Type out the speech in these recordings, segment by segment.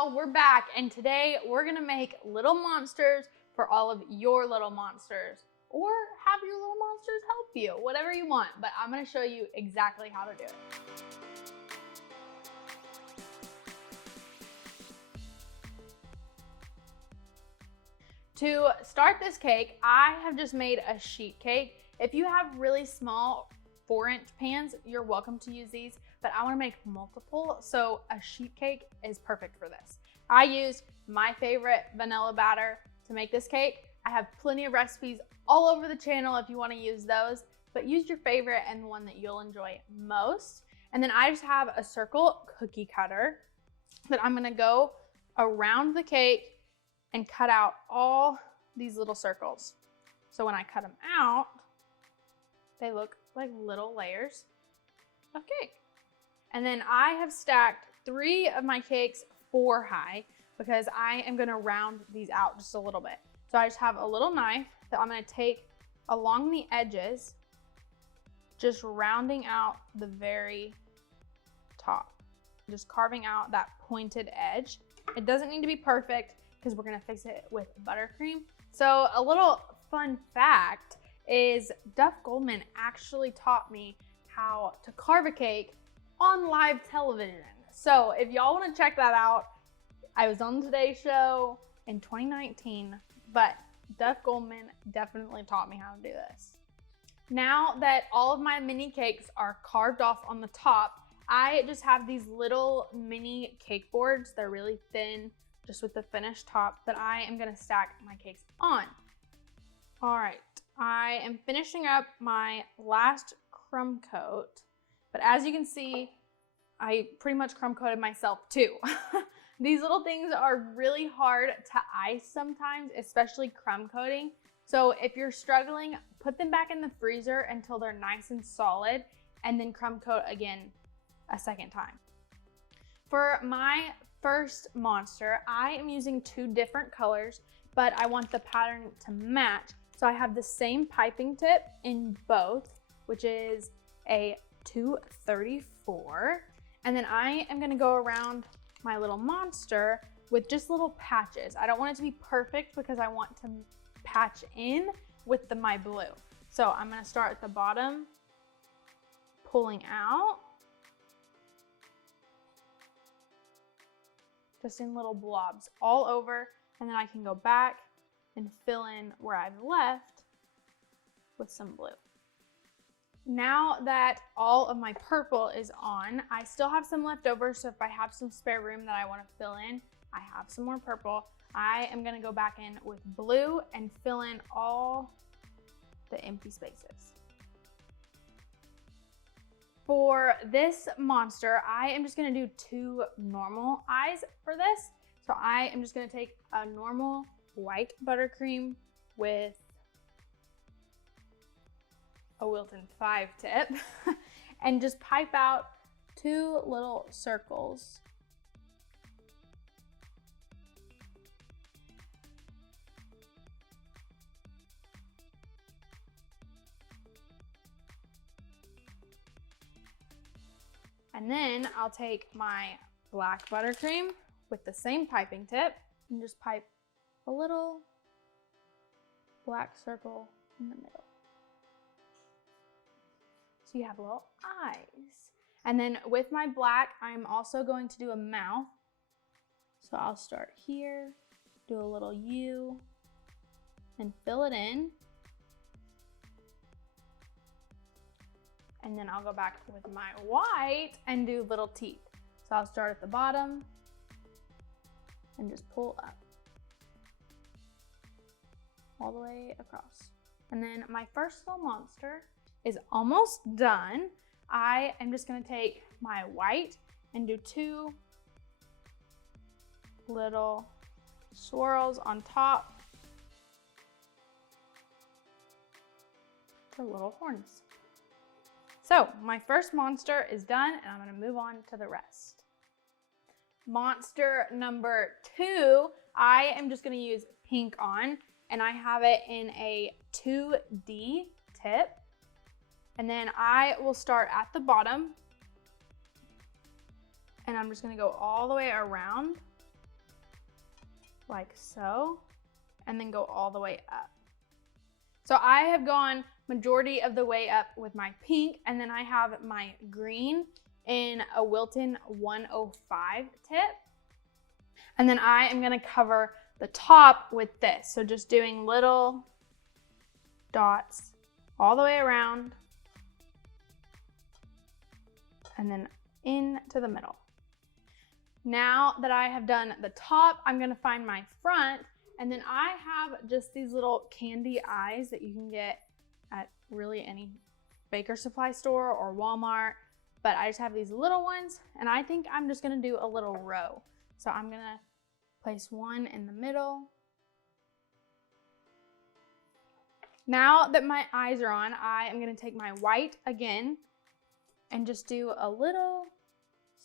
y'all, we're back, and today we're gonna make little monsters for all of your little monsters, or have your little monsters help you, whatever you want, but I'm gonna show you exactly how to do it. To start this cake, I have just made a sheet cake. If you have really small 4-inch pans, you're welcome to use these, but I wanna make multiple, so a sheet cake is perfect for this. I used my favorite vanilla batter to make this cake. I have plenty of recipes all over the channel if you wanna use those, but use your favorite and the one that you'll enjoy most. And then I just have a circle cookie cutter that I'm gonna go around the cake and cut out all these little circles. So when I cut them out, they look like little layers of cake. And then I have stacked 3 of my cakes 4 high because I am gonna round these out just a little bit. So I just have a little knife that I'm gonna take along the edges, just rounding out the very top, just carving out that pointed edge. It doesn't need to be perfect because we're gonna fix it with buttercream. So a little fun fact is Duff Goldman actually taught me how to carve a cake on live television. So if y'all wanna check that out, I was on Today's Show in 2019, but Duff Goldman definitely taught me how to do this. Now that all of my mini cakes are carved off on the top, I just have these little mini cake boards. They're really thin, just with the finished top that I am gonna stack my cakes on. All right, I am finishing up my last crumb coat, but as you can see, I pretty much crumb coated myself too. These little things are really hard to ice sometimes, especially crumb coating. So if you're struggling, put them back in the freezer until they're nice and solid, and then crumb coat again a second time. For my first monster, I am using 2 different colors, but I want the pattern to match. So I have the same piping tip in both, which is a 234. And then I am gonna go around my little monster with just little patches. I don't want it to be perfect because I want to patch in with my blue. So I'm gonna start at the bottom, pulling out, just in little blobs all over, and then I can go back and fill in where I've left with some blue. Now that all of my purple is on, I still have some left over, so if I have some spare room that I want to fill in, I have some more purple. I am going to go back in with blue and fill in all the empty spaces. For this monster, I am just going to do 2 normal eyes for this. So I am just going to take a normal white buttercream with a Wilton 5 tip and just pipe out 2 little circles. And then I'll take my black buttercream with the same piping tip and just pipe a little black circle in the middle. So you have little eyes. And then with my black, I'm also going to do a mouth. So I'll start here, do a little U, and fill it in. And then I'll go back with my white and do little teeth. So I'll start at the bottom and just pull up all the way across. And then my first little monster is almost done. I am just gonna take my white and do 2 little swirls on top for little horns. So my first monster is done, and I'm gonna move on to the rest. Monster number 2, I am just gonna use pink on, and I have it in a 2D tip. And then I will start at the bottom, and I'm just gonna go all the way around like so, and then go all the way up. So I have gone majority of the way up with my pink, and then I have my green in a Wilton 105 tip. And then I am gonna cover the top with this. So just doing little dots all the way around and then into the middle. Now that I have done the top, I'm gonna find my front, and then I have just these little candy eyes that you can get at really any Baker Supply store or Walmart, but I just have these little ones, and I think I'm just gonna do a little row. So I'm gonna place one in the middle. Now that my eyes are on, I am gonna take my white again and just do a little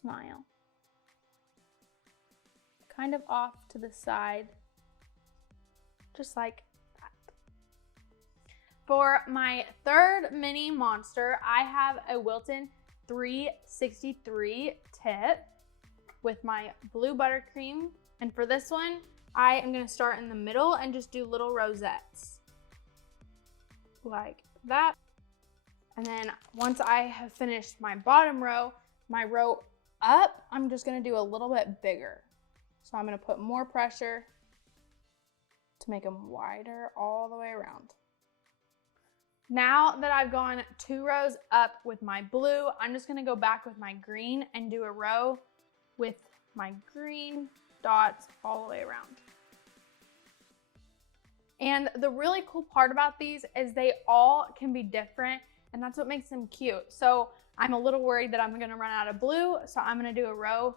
smile. Kind of off to the side, just like that. For my third mini monster, I have a Wilton 363 tip with my blue buttercream. And for this one, I am gonna start in the middle and just do little rosettes, like that. And then once I have finished my bottom row, my row up, I'm just gonna do a little bit bigger. So I'm gonna put more pressure to make them wider all the way around. Now that I've gone 2 rows up with my blue, I'm just gonna go back with my green and do a row with my green dots all the way around. And the really cool part about these is they all can be different, and that's what makes them cute. So I'm a little worried that I'm gonna run out of blue, so I'm gonna do a row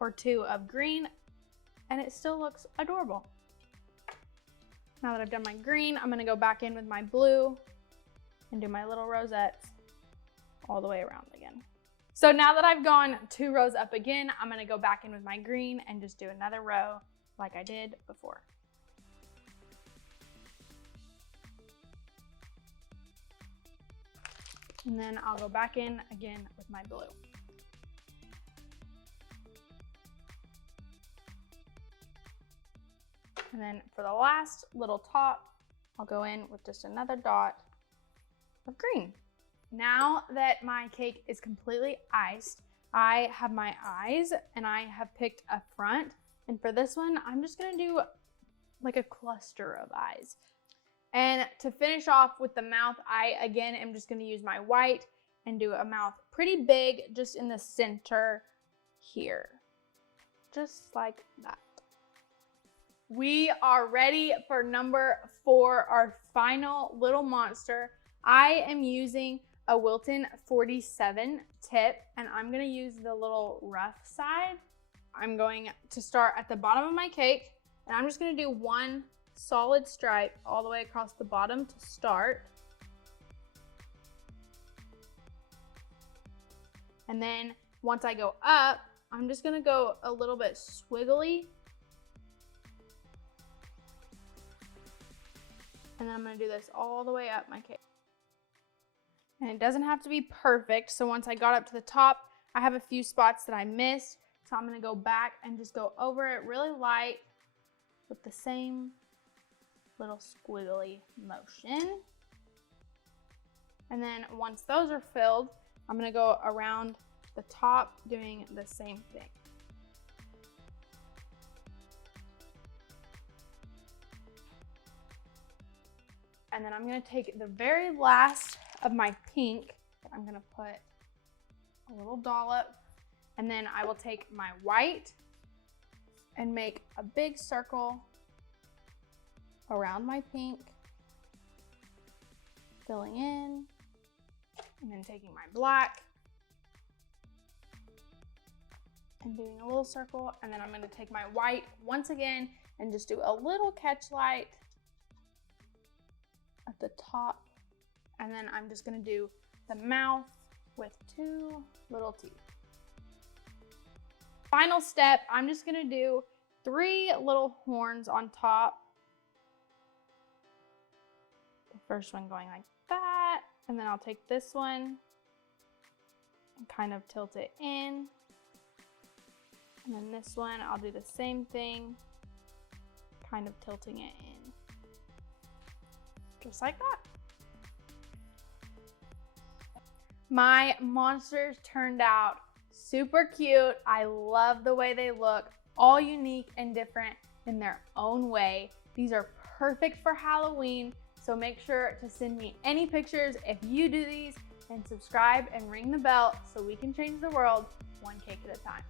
or 2 of green, and it still looks adorable. Now that I've done my green, I'm gonna go back in with my blue and do my little rosettes all the way around again. So now that I've gone 2 rows up again, I'm gonna go back in with my green and just do another row like I did before. And then I'll go back in again with my blue. And then for the last little top, I'll go in with just another dot of green. Now that my cake is completely iced, I have my eyes and I have picked a front. And for this one, I'm just gonna do like a cluster of eyes. And to finish off with the mouth, I again am just gonna use my white and do a mouth pretty big just in the center here. Just like that. We are ready for number 4, our final little monster. I am using a Wilton 47 tip, and I'm gonna use the little rough side. I'm going to start at the bottom of my cake, and I'm just gonna do 1 solid stripe all the way across the bottom to start. And then once I go up, I'm just gonna go a little bit squiggly. And then I'm gonna do this all the way up my cake. And it doesn't have to be perfect. So once I got up to the top, I have a few spots that I missed. So I'm gonna go back and just go over it really light with the same little squiggly motion. And then once those are filled, I'm gonna go around the top doing the same thing. And then I'm gonna take the very last of my pink, I'm gonna put a little dollop, and then I will take my white and make a big circle around my pink, filling in, and then taking my black and doing a little circle, and then I'm gonna take my white once again and just do a little catch light at the top, and then I'm just gonna do the mouth with 2 little teeth. Final step, I'm just gonna do 3 little horns on top. The first one going like that, and then I'll take this one and kind of tilt it in. And then this one, I'll do the same thing kind of tilting it in. Just like that. My monsters turned out super cute. I love the way they look, all unique and different in their own way. These are perfect for Halloween, so make sure to send me any pictures if you do these, and subscribe and ring the bell so we can change the world one cake at a time.